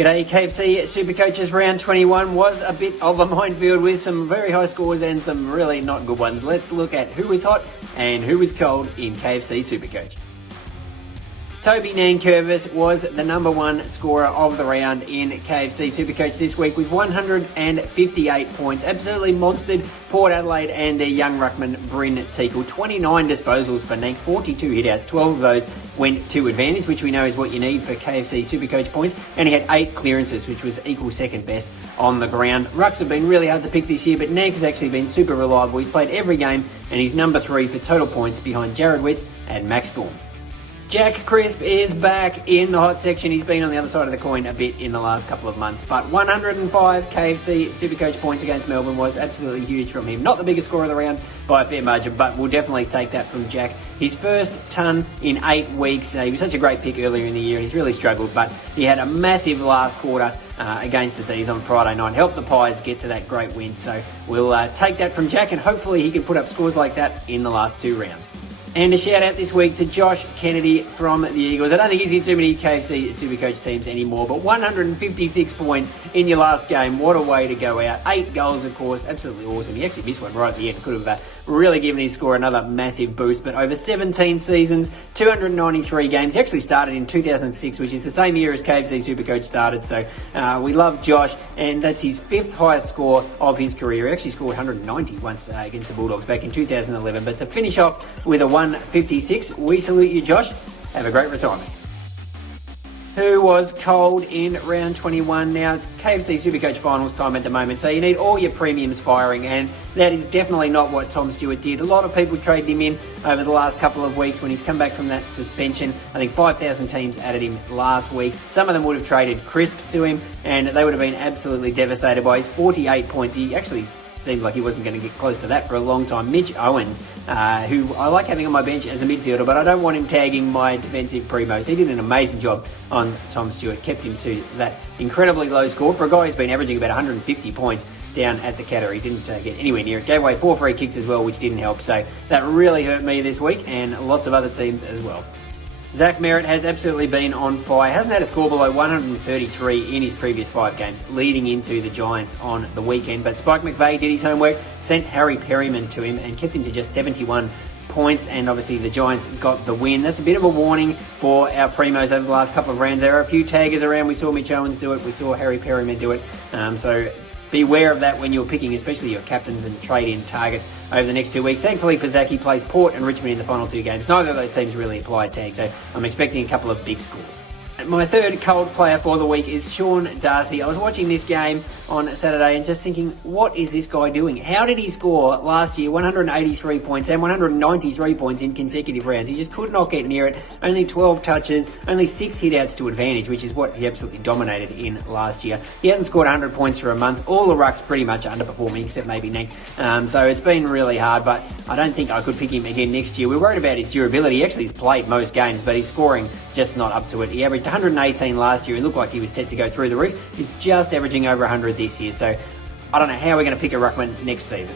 G'day, KFC SuperCoaches. Round 21 was a bit of a minefield with some very high scores and some really not good ones. Let's look at who was hot and who was cold in KFC SuperCoach. Toby Nankervis was the number one scorer of the round in KFC SuperCoach this week with 158 points. Absolutely monstered Port Adelaide and their young ruckman Bryn Teakle. 29 disposals for Nank, 42 hitouts, 12 of those went to advantage, which we know is what you need for KFC SuperCoach points. And he had 8 clearances, which was equal second best on the ground. Rucks have been really hard to pick this year, but Nank has actually been super reliable. He's played every game and he's number 3 for total points behind Jared Witts and Max Gorm. Jack Crisp is back in the hot section. He's been on the other side of the coin a bit in the last couple of months, but 105 KFC SuperCoach points against Melbourne was absolutely huge from him. Not the biggest score of the round by a fair margin, but we'll definitely take that from Jack. His first ton in 8 weeks. He was such a great pick earlier in the year. He's really struggled, but he had a massive last quarter against the D's on Friday night. Helped the Pies get to that great win, so we'll take that from Jack, and hopefully he can put up scores like that in the last 2 rounds. And a shout out this week to Josh Kennedy from the Eagles. I don't think he's in too many KFC SuperCoach teams anymore, but 156 points in your last game. What a way to go out. 8 goals, of course. Absolutely awesome. He actually missed one right at the end. Could have really given his score another massive boost. But over 17 seasons, 293 games. He actually started in 2006, which is the same year as KFC SuperCoach started. So we love Josh, and that's his 5th highest score of his career. He actually scored 190 once against the Bulldogs back in 2011. But to finish off with a 156. We salute you, Josh. Have a great retirement. Who was cold in round 21? Now it's KFC SuperCoach finals time at the moment, so you need all your premiums firing, and that is definitely not what Tom Stewart did. A lot of people traded him in over the last couple of weeks when he's come back from that suspension. I think 5,000 teams added him last week. Some of them would have traded Crisp to him, and they would have been absolutely devastated by his 48 points. He actually seemed like he wasn't going to get close to that for a long time. Mitch Owens, who I like having on my bench as a midfielder, but I don't want him tagging my defensive primos. He did an amazing job on Tom Stewart, kept him to that incredibly low score. For a guy who's been averaging about 150 points down at the Catter, he didn't get anywhere near it. Gave away 4 free kicks as well, which didn't help. So that really hurt me this week, and lots of other teams as well. Zach Merritt has absolutely been on fire. Hasn't had a score below 133 in his previous 5 games, leading into the Giants on the weekend. But Spike McVeigh did his homework, sent Harry Perryman to him and kept him to just 71 points, and obviously the Giants got the win. That's a bit of a warning for our primos over the last couple of rounds. There are a few taggers around. We saw Mitch Owens do it. We saw Harry Perryman do it. So beware of that when you're picking, especially your captains and trade-in targets over the next 2 weeks. Thankfully for Zach, he plays Port and Richmond in the final 2 games. Neither of those teams really apply a tag, so I'm expecting a couple of big scores. My third cold player for the week is Sean Darcy. I was watching this game on Saturday and just thinking, what is this guy doing? How did he score last year 183 points and 193 points in consecutive rounds? He just could not get near it. Only 12 touches, only 6 hitouts to advantage, which is what he absolutely dominated in last year. He hasn't scored 100 points for a month. All the rucks pretty much underperforming, except maybe Nick. So it's been really hard, but I don't think I could pick him again next year. We're worried about his durability. He actually has played most games, but he's scoring just not up to it. He averaged 118 last year. He looked like he was set to go through the roof. He's just averaging over 100 this year, so I don't know how we're going to pick a ruckman next season.